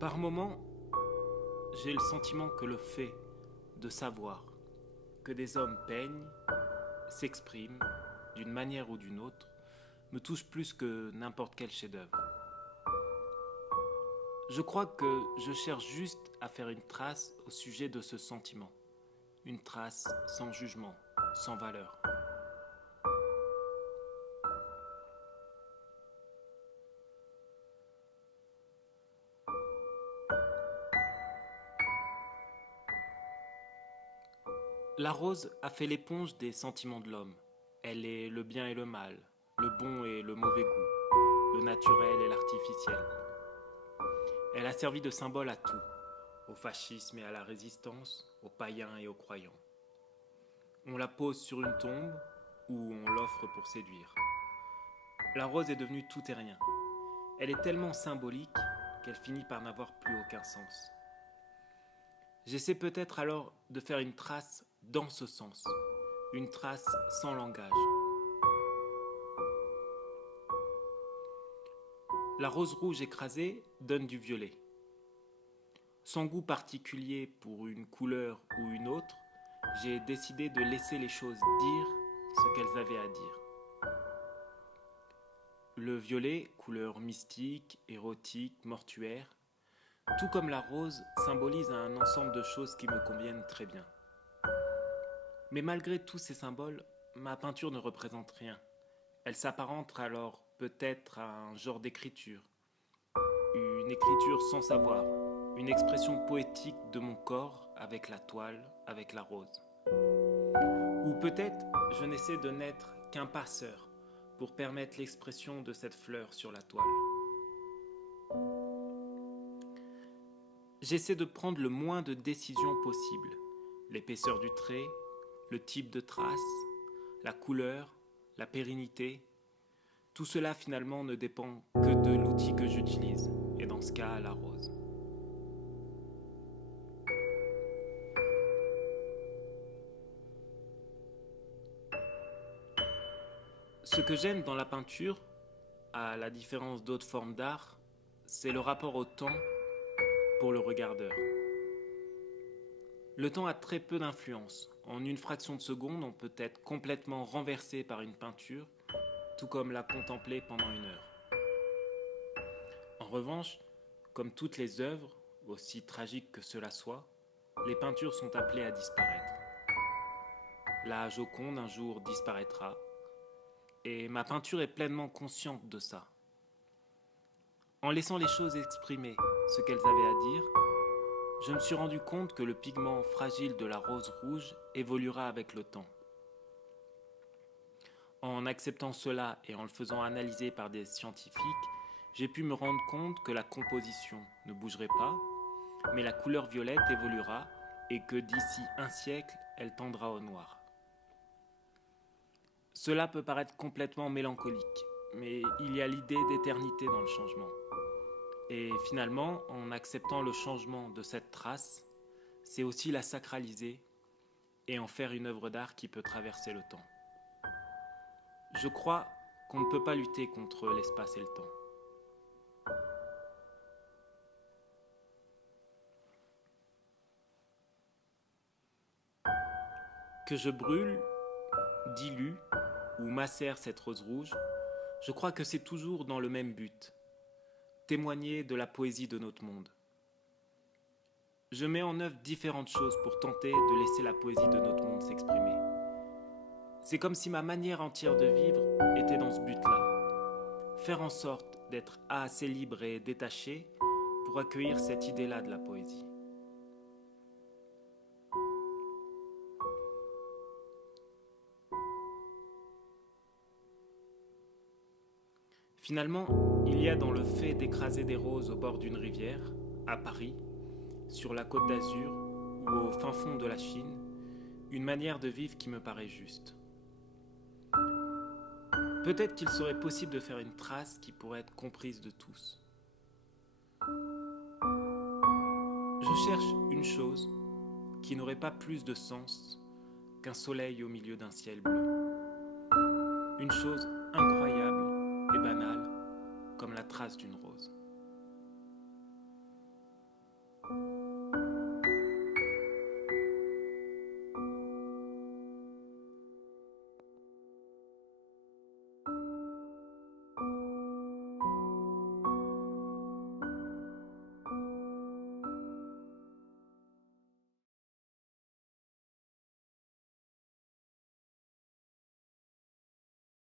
Par moments, j'ai le sentiment que le fait de savoir que des hommes peignent, s'expriment, d'une manière ou d'une autre, me touche plus que n'importe quel chef-d'œuvre. Je crois que je cherche juste à faire une trace au sujet de ce sentiment. Une trace sans jugement, sans valeur. La rose a fait l'éponge des sentiments de l'homme. Elle est le bien et le mal, le bon et le mauvais goût, le naturel et l'artificiel. Elle a servi de symbole à tout, au fascisme et à la résistance, aux païens et aux croyants. On la pose sur une tombe ou on l'offre pour séduire. La rose est devenue tout et rien. Elle est tellement symbolique qu'elle finit par n'avoir plus aucun sens. J'essaie peut-être alors de faire une trace dans ce sens, une trace sans langage. La rose rouge écrasée donne du violet. Sans goût particulier pour une couleur ou une autre, j'ai décidé de laisser les choses dire ce qu'elles avaient à dire. Le violet, couleur mystique, érotique, mortuaire, tout comme la rose, symbolise un ensemble de choses qui me conviennent très bien. Mais malgré tous ces symboles, ma peinture ne représente rien. Elle s'apparente alors peut-être à un genre d'écriture. Une écriture sans savoir, une expression poétique de mon corps avec la toile, avec la rose. Ou peut-être je n'essaie de n'être qu'un passeur pour permettre l'expression de cette fleur sur la toile. J'essaie de prendre le moins de décisions possible. L'épaisseur du trait, le type de trace, la couleur, la pérennité. Tout cela finalement ne dépend que de l'outil que j'utilise, et dans ce cas, la rose. Ce que j'aime dans la peinture, à la différence d'autres formes d'art, c'est le rapport au temps pour le regardeur. Le temps a très peu d'influence. En une fraction de seconde, on peut être complètement renversé par une peinture, tout comme la contempler pendant une heure. En revanche, comme toutes les œuvres, aussi tragiques que cela soit, les peintures sont appelées à disparaître. La Joconde un jour disparaîtra, et ma peinture est pleinement consciente de ça. En laissant les choses exprimer ce qu'elles avaient à dire, je me suis rendu compte que le pigment fragile de la rose rouge évoluera avec le temps. En acceptant cela et en le faisant analyser par des scientifiques, j'ai pu me rendre compte que la composition ne bougerait pas, mais la couleur violette évoluera et que d'ici un siècle, elle tendra au noir. Cela peut paraître complètement mélancolique, mais il y a l'idée d'éternité dans le changement. Et finalement, en acceptant le changement de cette trace, c'est aussi la sacraliser et en faire une œuvre d'art qui peut traverser le temps. Je crois qu'on ne peut pas lutter contre l'espace et le temps. Que je brûle, dilue ou macère cette rose rouge, je crois que c'est toujours dans le même but, témoigner de la poésie de notre monde. Je mets en œuvre différentes choses pour tenter de laisser la poésie de notre monde s'exprimer. C'est comme si ma manière entière de vivre était dans ce but-là. Faire en sorte d'être assez libre et détaché pour accueillir cette idée-là de la poésie. Finalement, il y a dans le fait d'écraser des roses au bord d'une rivière, à Paris, sur la côte d'Azur ou au fin fond de la Chine, une manière de vivre qui me paraît juste. Peut-être qu'il serait possible de faire une trace qui pourrait être comprise de tous. Je cherche une chose qui n'aurait pas plus de sens qu'un soleil au milieu d'un ciel bleu. Une chose incroyable et banale comme la trace d'une rose.